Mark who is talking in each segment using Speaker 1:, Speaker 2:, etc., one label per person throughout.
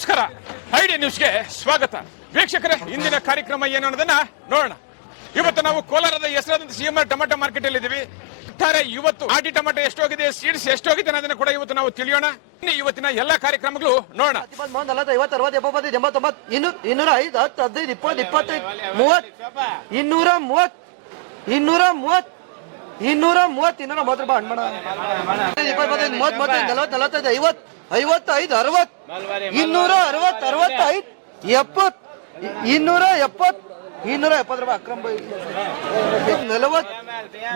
Speaker 1: ನಮಸ್ಕಾರ. ಐಡಿ ನ್ಯೂಸ್ಗೆ ಸ್ವಾಗತ. ವೀಕ್ಷಕರೇ, ಇಂದಿನ ಕಾರ್ಯಕ್ರಮ ಏನು ಅನ್ನೋದನ್ನ ನೋಡೋಣ. ಇವತ್ತು ನಾವು ಕೋಲಾರದ ಹೆಸರಾದಂತ C M R tomato market ಅಲ್ಲಿ ಇದೀವಿ ಒಟ್ಟಾರೆ ಇವತ್ತು ಆಟಿ ಟೊಮೆಟೊ ಎಷ್ಟೋಗಿದೆ, ಸೀಡ್ಸ್ ಎಷ್ಟೋಗಿದೆ ಅನ್ನೋದನ್ನ ಕೂಡ ಇವತ್ತು ನಾವು ತಿಳಿಯೋಣ. ಇನ್ನು ಇವತ್ತಿನ ಎಲ್ಲಾ ಕಾರ್ಯಕ್ರಮಗಳು ನೋಡೋಣ.
Speaker 2: ಐವತ್ತು, ಅರವತ್ತು ಎಂಬತ್ತೊಂಬತ್ತು, ಇನ್ನೂರು ಐದು, ಹತ್ತು, ಹದಿನೈದು, ಇಪ್ಪತ್ತು ಮೂವತ್ತು, ಇನ್ನೂರ ಮೂವತ್ತು. ಇನ್ನೂರ ಮೂವತ್ತು ಇನ್ನೂರ ಮೂವತ್ತು ರೂಪಾಯಿ ಹಣ್ಣು ಇಪ್ಪತ್ತೈದು ಮೂವತ್ತು, ಮೂವತ್ತೈದು, ನಲವತ್ತು, ನಲವತ್ತೈದು, ಐವತ್ತು ಐವತ್ತೈದು ಇನ್ನೂರ ಅರವತ್ತು, ಅರವತ್ತೈದು, ಎಪ್ಪತ್ತು, ಇನ್ನೂರ ಎಪ್ಪತ್ತು ಇನ್ನೂರ ಎಪ್ಪತ್ತು ರೂಪಾಯಿ ಅಕ್ರಮ ನಲವತ್ತು,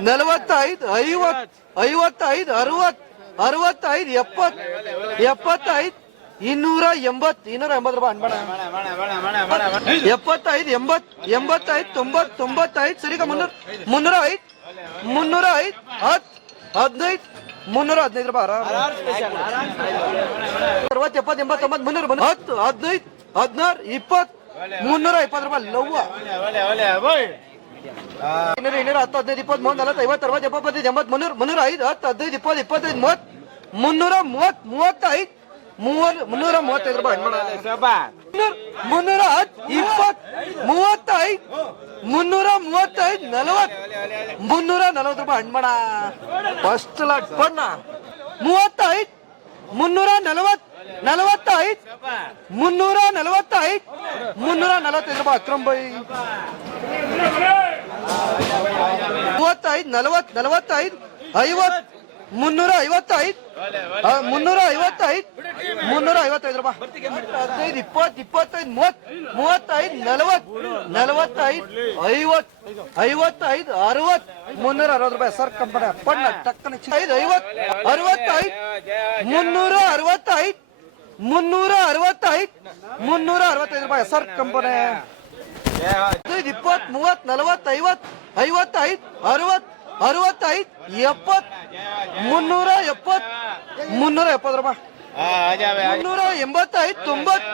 Speaker 2: ನಲವತ್ತೈದು, ಐವತ್ತು, ಐವತ್ತೈದು, ಅರವತ್ತು, ಅರವತ್ತೈದು, ಎಪ್ಪತ್ತು, ಎಪ್ಪತ್ತೈದು, ಇನ್ನೂರ ಎಂಬತ್ತು ಇನ್ನೂರ ಎಂಬತ್ತು ರೂಪಾಯಿ ಅನ್ಬೇಡ ಎಪ್ಪತ್ತೈದು ಎಂಬತ್ ಎಂಬತ್ತೈದು ತೊಂಬತ್ ತೊಂಬತ್ತೈದು ಸರಿಗ ಮುನ್ನೂರ ಮುನ್ನೂರ ಐದು ಮುನ್ನೂರ ಐದು ಹತ್ತು ಹದಿನೈದು, ಮುನ್ನೂರ ಹದಿನೈದು ರೂಪಾಯಿ. ಆರಾಮ. ಅರವತ್ತು, ಎಪ್ಪತ್ತು, ಎಂಬತ್ತೊಂಬತ್ತು, ಮುನ್ನೂರು, ಮುನ್ನೂರ. ಹತ್ತು ಹದಿನೈದು, ಹದಿನಾರು, ಇಪ್ಪತ್ತು, ಮುನ್ನೂರ ಇಪ್ಪತ್ತು ರೂಪಾಯಿ. ಲವ್ವ. ಇನ್ನೂರ ಇನ್ನೂರ, ಹತ್ತು, ಹದಿನೈದು, ಇಪ್ಪತ್ತು, ಮೂವತ್ತು, ನಲವತ್ತು, ಐವತ್ತು, ಅರವತ್ತು ಎಪ್ಪತ್ತೈದು ಎಂಬತ್ತು, ಮುನ್ನೂರ ಮುನ್ನೂರ ಐದು, ಹತ್ತು, ಹದಿನೈದು, ಇಪ್ಪತ್ತು ಇಪ್ಪತ್ತೈದು ಮೂವತ್ತು, ಮುನ್ನೂರ ಮೂವತ್ತು, ಮೂವತ್ತೈದು, ಮೂವತ್ತು, ಮುನ್ನೂರ ಮೂವತ್ತೈದು ರೂಪಾಯಿ. ಮುನ್ನೂರ- ಮುನ್ನೂರ ಹತ್ತು ಇಪ್ಪತ್ತು ಮೂವತ್ತೈದು ಮುನ್ನೂರ ಮೂವತ್ತೈದು ನಲವತ್ತು. ಮುನ್ನೂರ ನಲವತ್ತು ರೂಪಾಯಿ ಹಣ್ಮಣ. ಫಸ್ಟ್ ಲಾಟ್ ಬಣ್ಣ ಮೂವತ್ತೈದು ಮುನ್ನೂರ ನಲವತ್ತು ನಲವತ್ತೈದು ಮುನ್ನೂರ ನಲವತ್ತೈದು ಮುನ್ನೂರ ನಲವತ್ತೈದು ರೂಪಾಯಿ ಅಕ್ರಮ್ ಬೈ. ಮೂವತ್ತೈದು ನಲವತ್ತು ನಲವತ್ತೈದು ಐವತ್ತು ಮುನ್ನೂರ ಐವತ್ತೈದು ಆ, ಮುನ್ನೂರ ಐವತ್ತೈದು ಮುನ್ನೂರ ಐವತ್ತೈದು ರೂಪಾಯಿ. ಹದಿನೈದು, ಇಪ್ಪತ್ತು, ಇಪ್ಪತ್ತೈದು, ಮೂವತ್ತು, ಮೂವತ್ತೈದು, ನಲವತ್ತು, ನಲವತ್ತೈದು, ಐವತ್ತು, ಐವತ್ತೈದು, ಅರವತ್ತು ಮುನ್ನೂರ ಅರವತ್ತು ರೂಪಾಯಿ. ಸರ್, ಕಂಪನಿ ಪಣ್ಣ ಟಕ್ಕನ ಐದು, ಐವತ್ತು, ಅರವತ್ತೈದು ಮುನ್ನೂರ ಅರವತ್ತೈದು ಮುನ್ನೂರ ಅರವತ್ತೈದು ಮುನ್ನೂರ ಅರವತ್ತೈದು ರೂಪಾಯಿ. ಸರ್, ಕಂಪನಿ ಹದಿನೈದು, ಇಪ್ಪತ್ತು, ಮೂವತ್ತು, ನಲವತ್ತು, ಐವತ್ತು, ಐವತ್ತೈದು, ಅರವತ್ತು, ಅರವತ್ತೈದು, ಎಪ್ಪತ್ತು, ಮುನ್ನೂರ ಎಪ್ಪತ್ತು ಮುನ್ನೂರ ಎಪ್ಪತ್ತು ರೂಪಾಯಿ. ಮುನ್ನೂರ ಎಂಬತ್ತೈದು ತೊಂಬತ್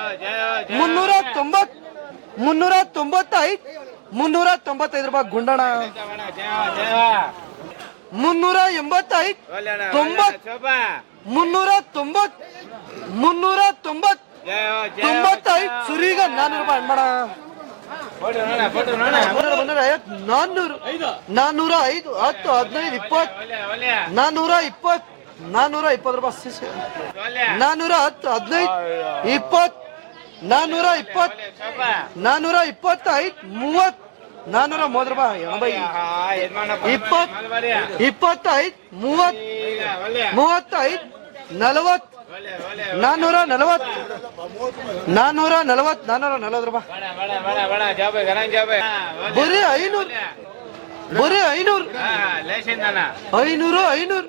Speaker 2: ಮುನ್ನೂರ ತೊಂಬತ್ ಮುನ್ನೂರ ತೊಂಬತ್ತೈದು ಮುನ್ನೂರ ತೊಂಬತ್ತೈದು ರೂಪಾಯಿ ಗುಂಡಣ ಮುನ್ನೂರ ಎಂಬತ್ತೈದು ತೊಂಬತ್ ಮುನ್ನೂರ ತೊಂಬತ್ ಮುನ್ನೂರ ತೊಂಬತ್ ತೊಂಬತ್ತೈದು ಸುರಿಗ ನಾನ್ನೂರು ರೂಪಾಯಿ ಐವತ್ತು ನಾನ್ನೂರು ನಾನ್ನೂರ ಐದು ಹತ್ತು ಹದಿನೈದು ಇಪ್ಪತ್ತು ನಾನ್ನೂರ ಇಪ್ಪತ್ತು ನಾನ್ನೂರ ಇಪ್ಪತ್ತು ರೂಪಾಯಿ ಸಿಸಿ. ನಾನ್ನೂರ ಹತ್ತು ಹದಿನೈದು ಇಪ್ಪತ್ತು ನಾನ್ನೂರ ಇಪ್ಪತ್ತು ನಾನ್ನೂರ ಇಪ್ಪತ್ತೈದು ಮೂವತ್ತು ನಾನ್ನೂರ ಮೂವತ್ತು ರೂಪಾಯಿ ಇಪ್ಪತ್ ಇಪ್ಪತ್ತು ಇಪ್ಪತ್ತೈದು ಮೂವತ್ತು ಮೂವತ್ತೈದು ನಲವತ್ತು ನಾನ್ನೂರ ನಲವತ್ತು ನಾನ್ನೂರ ನಲವತ್ತು ನಾನ್ನೂರ ನಲವತ್ತು ರೂಪಾಯಿ ಬರೀ ಐನೂರು ಬರೀ ಐನೂರು ಐನೂರು ಐನೂರು.